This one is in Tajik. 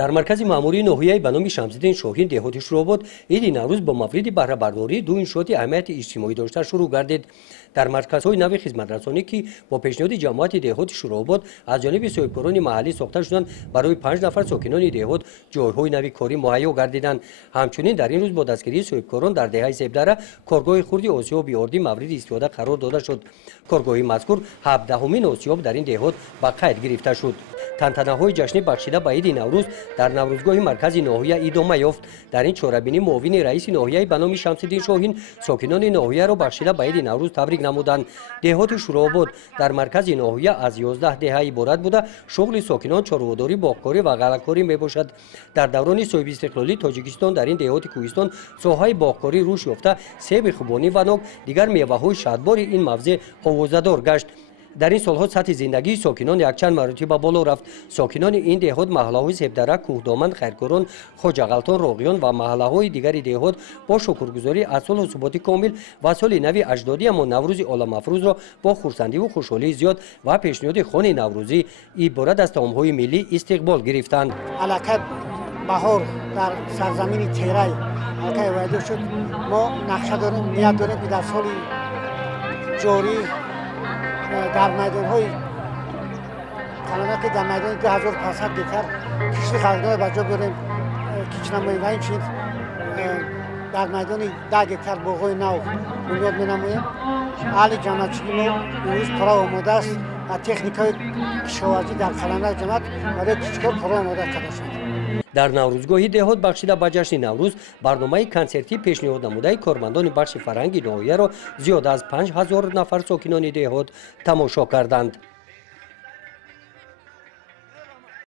дар маркази маъмурии ноҳияи ба номи Шамсиддин Шоҳин деҳоти Шуробод иди Наврӯз бо мавриди баҳрабардории ду иншооти аҳамияти иҷтимоӣ дошта шурӯъ гардид. дар марказҳои нави хизматрасонӣ ки бо пешниҳоди ҷамоати деҳоти Шуробод аз ҷониби соҳибкорони маҳаллӣ сохта шуданд, барои 5 нафар сокинони деҳот ҷойҳои нави корӣ муҳайё гардиданд. ҳамчунин дар ин рӯз бо дастгирии соҳибкорон дар деҳаи Себдара коргоҳи хурди осиёби ордӣ мавриди истифода қарор дода шуд. коргоҳи мазкур 17-умин осиёб дар ин деҳот ба қайд гирифта шуд. тантанаҳои ҷашнӣ бахшида ба иди Наврӯз дар наврӯзгоҳи маркази ноҳия идома ёфт. дар ин чорабинӣ муовини раиси ноҳияи ба номи Шамсиддин Шоҳин сокинони ноҳияро бахшида ба иди Наврӯз табрик намуданд. деҳоти Шуробод дар маркази ноҳия аз 11 деҳа иборат буда шуғли сокинон чорводорӣ, боғкорӣ ва ғалакорӣ мебошад. дар даврони соҳибистиқлолии Тоҷикистон дар ин деҳоти кӯҳистон соҳаи боғкорӣ рушд ёфта, себи хубонӣ ва нок дигар меваҳои шадбори ин мавзеъ овозадор гашт. дар ин солҳо сатҳи зиндагии сокинон якчанд маротиба боло рафт. сокинони ин деҳот маҳаллаҳои Себдара, Кӯҳдоман, Хайркорон, Хоҷағалтон, Роғиён ва маҳаллаҳои дигари деҳот бо шукргузорӣ аз солҳу суботи комил ва соли нави аҷдодӣ ҳамон Наврӯзи оламафрӯзро бо хурсандиву хушҳолии зиёд ва пешниҳоди хони наврӯзӣ иборат аз таомҳои миллӣ истиқбол гирифтанд. аллакай баҳор дар сарзамини терай аллакай вайдо шуд. мо нақша дорем, ният дорем ки дар соли ҷорӣ дар майдонҳои қаланаки дар майдони 2500 гектар кишти халкдор ба ҷо биёрем, кичнамоӣ ва инчунин дар майдони 10 гектар боғҳои нав бунёд менамоем. аҳли ҷамъиятчигӣ мо имрӯз пурра омода аст ва техникаи кишоварзӣ дар қаланак ҷамъият барои кишкор пурра омода карда шуд. дар наврӯзгоҳи деҳот бахшида ба ҷашни Наврӯз барномаи консертӣ пешниҳод намудаи кормандони бахши фарҳанги ноҳияро зиёда аз 5000 нафар сокинони деҳот тамошо карданд.